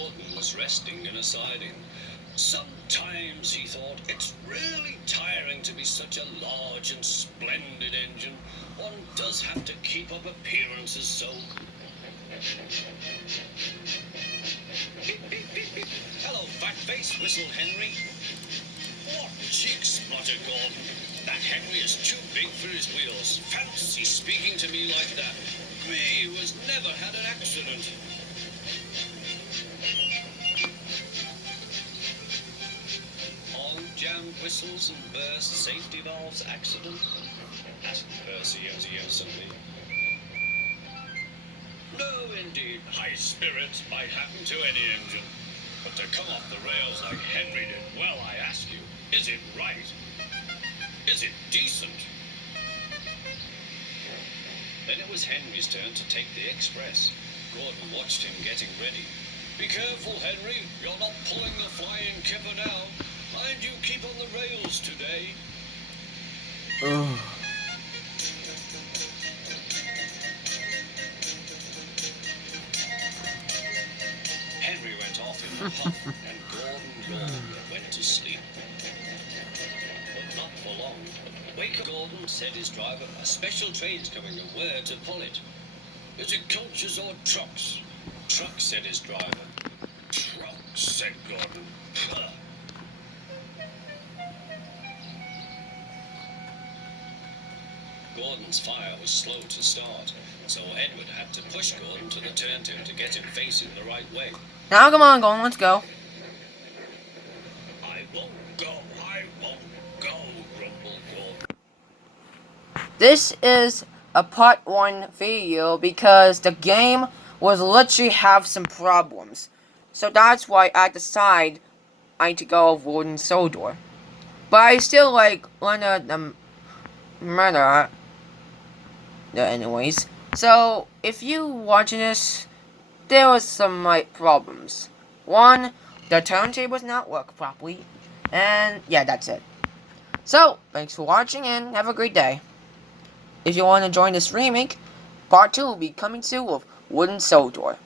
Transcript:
Gordon was resting in a siding. Sometimes, he thought, it's really tiring to be such a large and splendid engine. One does have to keep up appearances, so... Beep, beep, beep, beep. Hello, fatface, whistled Henry. What cheek, spluttered Gordon. That Henry is too big for his wheels. Fancy speaking to me like that. Me, who has never had an accident. Jammed whistles and burst safety valves accident? asked Percy absently. No, indeed. High spirits might happen to any engine. But to come off the rails like Henry did, well, I ask you, is it right? Is it decent? Then it was Henry's turn to take the express. Gordon watched him getting ready. Be careful, Henry. You're not pulling the flying kipper now. Mind you keep on the rails today. Henry went off in a huff, and Gordon yawned and went to sleep. But not for long. Wake up, Gordon, said his driver. A special train's coming, and where to pull it? Is it coaches or trucks? Trucks, said his driver. Trucks, said Gordon. Puh. Gordon's fire was slow to start, so Edward had to push Gordon to the turntable to get him facing the right way. Now come on, Gordon, let's go. I won't go, grumbled Gordon. This is a part 1 video because the game was literally have some problems. So that's why I decided I need to go with Wooden Soldier. But I still like Leonard the Murderer. Anyways, so if you watching this, there was some problems. One, the turntables not work properly, and yeah, that's it. So thanks for watching and have a great day. If you want to join this remake, part 2 will be coming soon with Wooden Soldier.